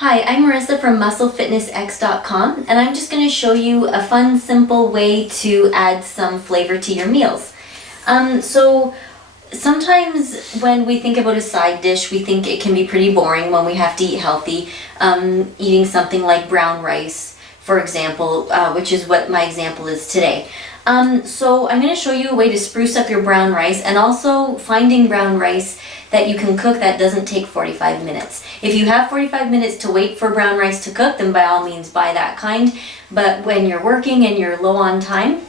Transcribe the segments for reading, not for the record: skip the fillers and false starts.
Hi, I'm Marissa from MuscleFitnessX.com, and I'm just going to show you a fun, simple way to add some flavor to your meals. So sometimes when we think about a side dish, we think it can be pretty boring when we have to eat healthy. Eating something like brown rice, for example, which is what my example is today. So I'm going to show you a way to spruce up your brown rice, and also finding brown rice that you can cook that doesn't take 45 minutes. If you have 45 minutes to wait for brown rice to cook, then by all means buy that kind. But when you're working and you're low on time,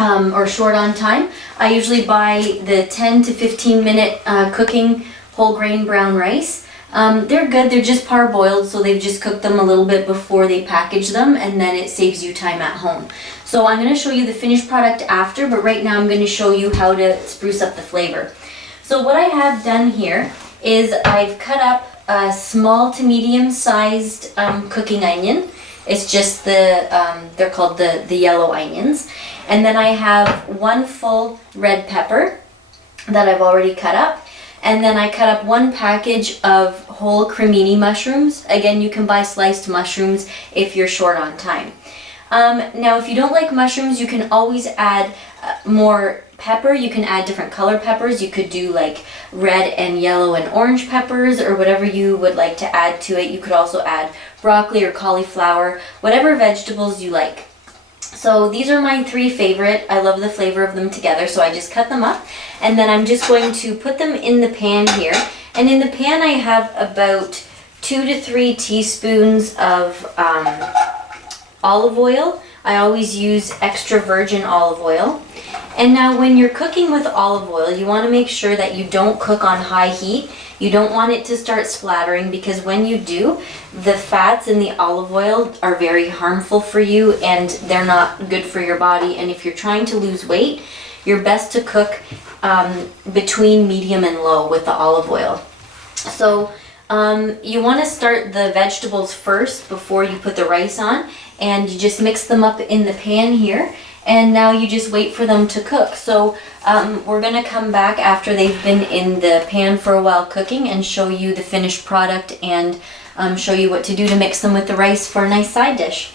or short on time, I usually buy the 10 to 15 minute cooking whole grain brown rice. They're good, they're just parboiled, so they've just cooked them a little bit before they package them, and then it saves you time at home. So I'm going to show you the finished product after, but right now I'm going to show you how to spruce up the flavor. So what I have done here is I've cut up a small to medium sized cooking onion. It's just they're called the yellow onions. And then I have one full red pepper that I've already cut up. And then I cut up one package of whole cremini mushrooms. Again, you can buy sliced mushrooms if you're short on time. Now, if you don't like mushrooms, you can always add more pepper. You can add different color peppers. You could do like red and yellow and orange peppers, or whatever you would like to add to it. You could also add broccoli or cauliflower, whatever vegetables you like. So these are my three favorite. I love the flavor of them together, so I just cut them up, and then I'm just going to put them in the pan here. And in the pan I have about 2 to 3 teaspoons of olive oil. I always use extra virgin olive oil. And now when you're cooking with olive oil, you want to make sure that you don't cook on high heat. You don't want it to start splattering, because when you do, the fats in the olive oil are very harmful for you, and they're not good for your body. And if you're trying to lose weight, you're best to cook between medium and low with the olive oil. So you want to start the vegetables first before you put the rice on, and you just mix them up in the pan here. And now you just wait for them to cook. So we're going to come back after they've been in the pan for a while cooking and show you the finished product, and show you what to do to mix them with the rice for a nice side dish.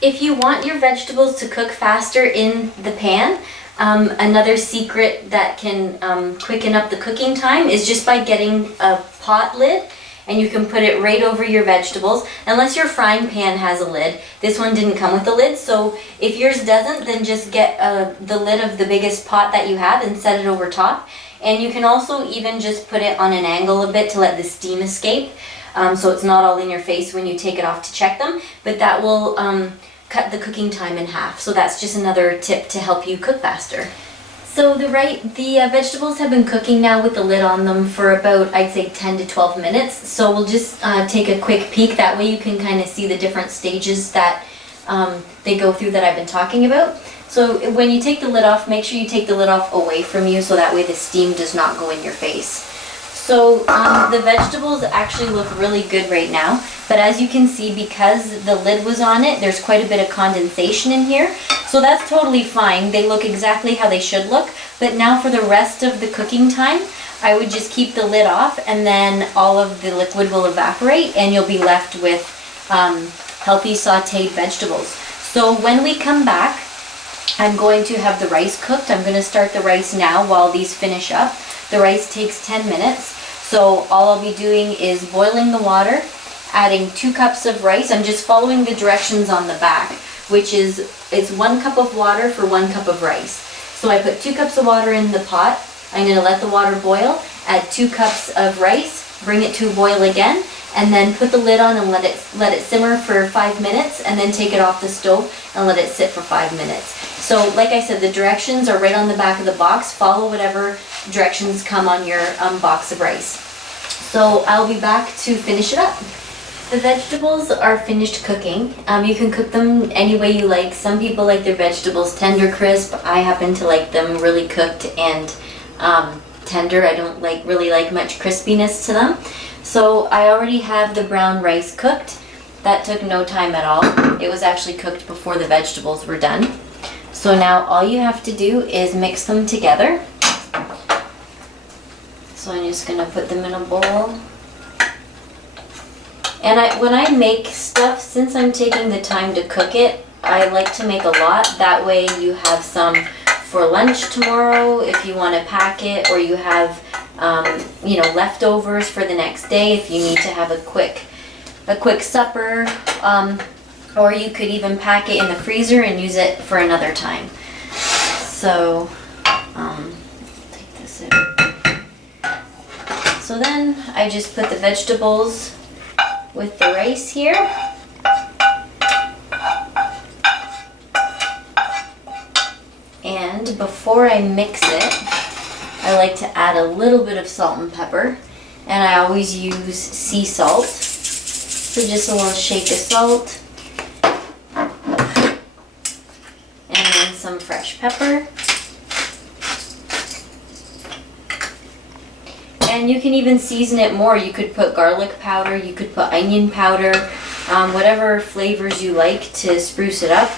If you want your vegetables to cook faster in the pan, another secret that can quicken up the cooking time is just by getting a pot lid, and you can put it right over your vegetables, unless your frying pan has a lid. This one didn't come with a lid, so if yours doesn't, then just get the lid of the biggest pot that you have and set it over top. And you can also even just put it on an angle a bit to let the steam escape, so it's not all in your face when you take it off to check them, but that will cut the cooking time in half. So that's just another tip to help you cook faster. So the vegetables have been cooking now with the lid on them for about, I'd say, 10 to 12 minutes. So we'll just take a quick peek. That way you can kind of see the different stages that they go through that I've been talking about. So when you take the lid off, make sure you take the lid off away from you, so that way the steam does not go in your face. So the vegetables actually look really good right now, but as you can see, because the lid was on it, there's quite a bit of condensation in here. So that's totally fine. They look exactly how they should look. But now for the rest of the cooking time, I would just keep the lid off, and then all of the liquid will evaporate, and you'll be left with healthy sauteed vegetables. So when we come back, I'm going to have the rice cooked. I'm going to start the rice now while these finish up. The rice takes 10 minutes. So all I'll be doing is boiling the water, adding 2 cups of rice. I'm just following the directions on the back, which is it's 1 cup of water for 1 cup of rice. So I put 2 cups of water in the pot. I'm going to let the water boil, add 2 cups of rice, bring it to a boil again, and then put the lid on and let it simmer for 5 minutes, and then take it off the stove and let it sit for 5 minutes. So like I said, the directions are right on the back of the box. Follow whatever directions come on your box of rice. So I'll be back to finish it up. The vegetables are finished cooking. You can cook them any way you like. Some people like their vegetables tender crisp. I happen to like them really cooked and tender. I don't really like much crispiness to them. So I already have the brown rice cooked. That took no time at all. It was actually cooked before the vegetables were done. So now all you have to do is mix them together. So I'm just going to put them in a bowl. And when I make stuff, since I'm taking the time to cook it, I like to make a lot. That way you have some for lunch tomorrow if you want to pack it, or you have leftovers for the next day if you need to have a quick supper, or you could even pack it in the freezer and use it for another time. So take this out. So then I just put the vegetables with the rice here. And before I mix it, I like to add a little bit of salt and pepper, and I always use sea salt. So just a little shake of salt, and then some fresh pepper. And you can even season it more. You could put garlic powder, you could put onion powder, whatever flavors you like to spruce it up.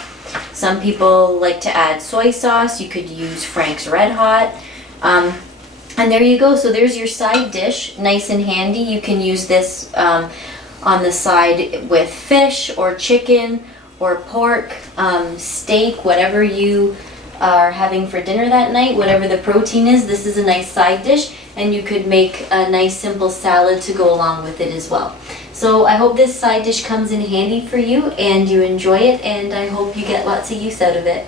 Some people like to add soy sauce. You could use Frank's Red Hot. And there you go. So there's your side dish, nice and handy. You can use this on the side with fish or chicken or pork, steak, whatever you are having for dinner that night, whatever the protein is. This is a nice side dish, and you could make a nice simple salad to go along with it as well. So I hope this side dish comes in handy for you and you enjoy it, and I hope you get lots of use out of it.